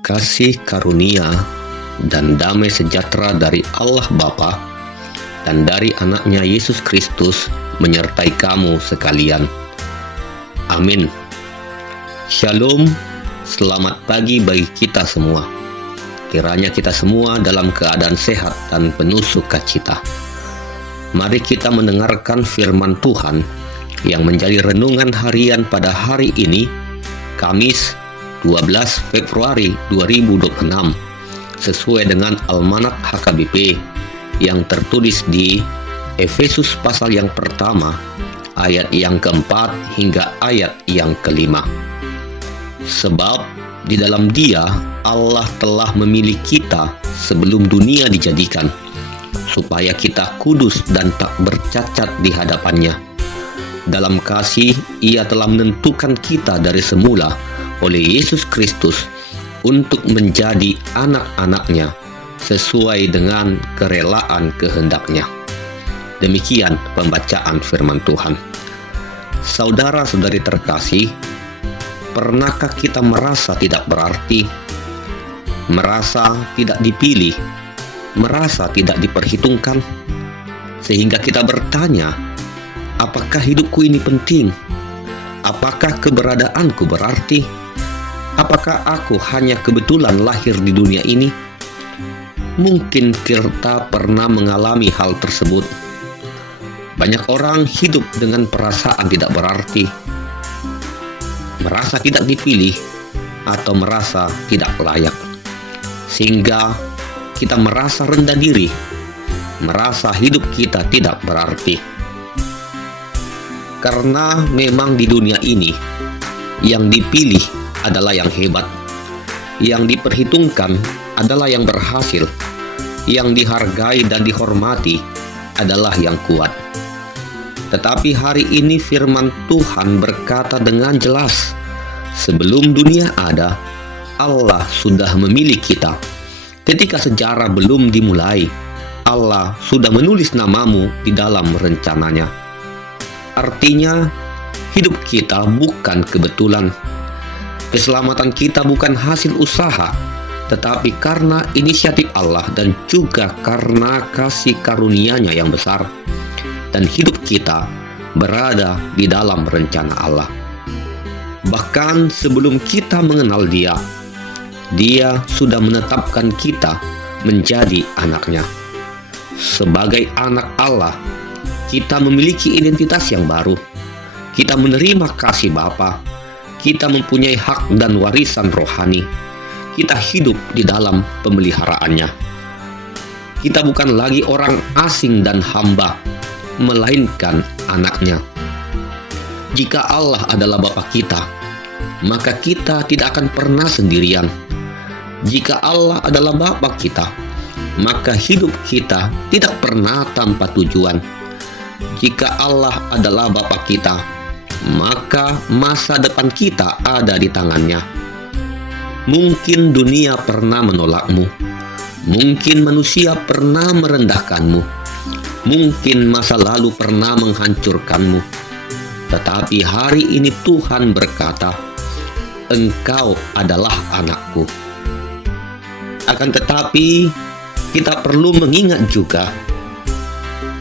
Kasih karunia dan damai sejahtera dari Allah Bapa dan dari anaknya Yesus Kristus menyertai kamu sekalian. Amin. Shalom, selamat pagi bagi kita semua. Kiranya kita semua dalam keadaan sehat dan penuh sukacita. Mari kita mendengarkan firman Tuhan yang menjadi renungan harian pada hari ini, Kamis 12 Februari 2026, sesuai dengan Almanak HKBP yang tertulis di Efesus pasal yang pertama, ayat yang keempat hingga ayat yang kelima. Sebab di dalam Dia Allah telah memilih kita sebelum dunia dijadikan, supaya kita kudus dan tak bercacat di hadapannya. Dalam kasih Ia telah menentukan kita dari semula oleh Yesus Kristus untuk menjadi anak-anaknya sesuai dengan kerelaan kehendak-Nya. Demikian pembacaan firman Tuhan. Saudara-saudari terkasih, pernahkah kita merasa tidak berarti, merasa tidak dipilih, merasa tidak diperhitungkan, sehingga kita bertanya, apakah hidupku ini penting? Apakah keberadaanku berarti? Apakah aku hanya kebetulan lahir di dunia ini? Mungkin kita pernah mengalami hal tersebut. Banyak orang hidup dengan perasaan tidak berarti, merasa tidak dipilih, atau merasa tidak layak. Sehingga kita merasa rendah diri, merasa hidup kita tidak berarti. Karena memang di dunia ini, yang dipilih adalah yang hebat, yang diperhitungkan adalah yang berhasil, yang dihargai dan dihormati adalah yang kuat. Tetapi hari ini firman Tuhan berkata dengan jelas, sebelum dunia ada, Allah sudah memilih kita. Ketika sejarah belum dimulai, Allah sudah menulis namamu di dalam rencananya. Artinya, hidup kita bukan kebetulan. Keselamatan kita bukan hasil usaha, tetapi karena inisiatif Allah dan juga karena kasih karunia-Nya yang besar. Dan hidup kita berada di dalam rencana Allah. Bahkan sebelum kita mengenal Dia, Dia sudah menetapkan kita menjadi anak-Nya. Sebagai anak Allah, kita memiliki identitas yang baru. Kita menerima kasih Bapa. Kita mempunyai hak dan warisan rohani. Kita hidup di dalam pemeliharaannya. Kita bukan lagi orang asing dan hamba, melainkan anak-Nya. Jika Allah adalah Bapa kita, maka kita tidak akan pernah sendirian. Jika Allah adalah Bapa kita, maka hidup kita tidak pernah tanpa tujuan. Jika Allah adalah Bapa kita, maka masa depan kita ada di tangan-Nya. Mungkin dunia pernah menolakmu, mungkin manusia pernah merendahkanmu, mungkin masa lalu pernah menghancurkanmu. Tetapi hari ini Tuhan berkata, engkau adalah anakku. Akan tetapi kita perlu mengingat juga,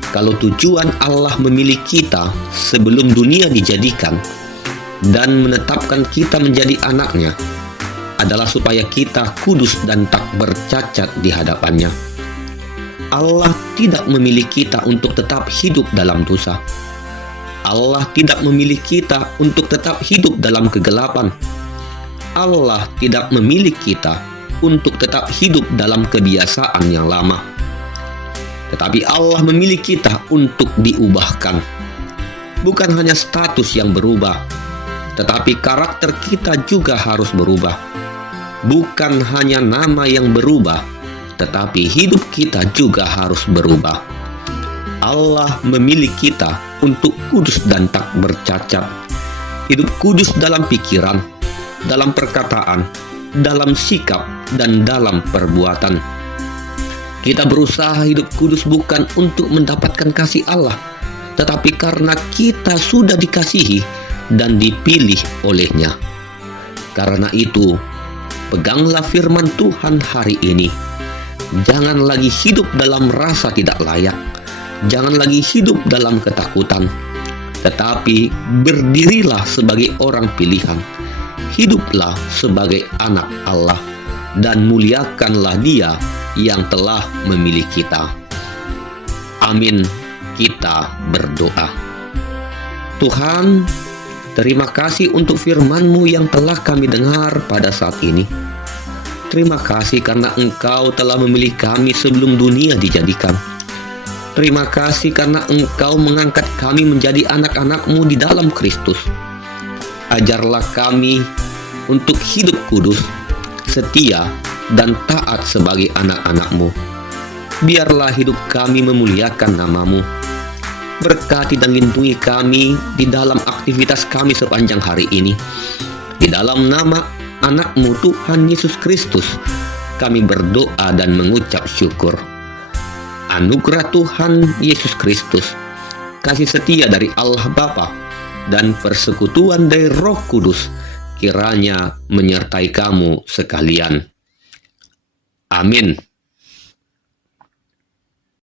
kalau tujuan Allah memilih kita sebelum dunia dijadikan dan menetapkan kita menjadi anak-Nya adalah supaya kita kudus dan tak bercacat di hadapan-Nya. Allah tidak memilih kita untuk tetap hidup dalam dosa. Allah tidak memilih kita untuk tetap hidup dalam kegelapan. Allah tidak memilih kita untuk tetap hidup dalam kebiasaan yang lama. Tetapi Allah memilih kita untuk diubahkan. Bukan hanya status yang berubah, tetapi karakter kita juga harus berubah. Bukan hanya nama yang berubah, tetapi hidup kita juga harus berubah. Allah memilih kita untuk kudus dan tak bercacat. Hidup kudus dalam pikiran, dalam perkataan, dalam sikap, dan dalam perbuatan. Kita berusaha hidup kudus bukan untuk mendapatkan kasih Allah, tetapi karena kita sudah dikasihi dan dipilih oleh-Nya. Karena itu, Peganglah firman Tuhan hari ini. Jangan lagi hidup dalam rasa tidak layak. Jangan lagi hidup dalam ketakutan. Tetapi berdirilah sebagai orang pilihan. Hiduplah sebagai anak Allah. Dan muliakanlah Dia yang telah memilih kita. Amin. Kita berdoa. Tuhan, terima kasih untuk firman-Mu yang telah kami dengar pada saat ini. Terima kasih karena Engkau telah memilih kami sebelum dunia dijadikan. Terima kasih karena Engkau mengangkat kami menjadi anak-anak-Mu di dalam Kristus. Ajarlah kami untuk hidup kudus, setia, dan taat sebagai anak-anak-Mu. Biarlah hidup kami memuliakan nama-Mu. Berkati dan lindungi kami di dalam aktivitas kami sepanjang hari ini. Di dalam nama anak-Mu Tuhan Yesus Kristus, kami berdoa dan mengucap syukur. Anugerah Tuhan Yesus Kristus, kasih setia dari Allah Bapa, dan persekutuan dari Roh Kudus kiranya menyertai kamu sekalian. Amin.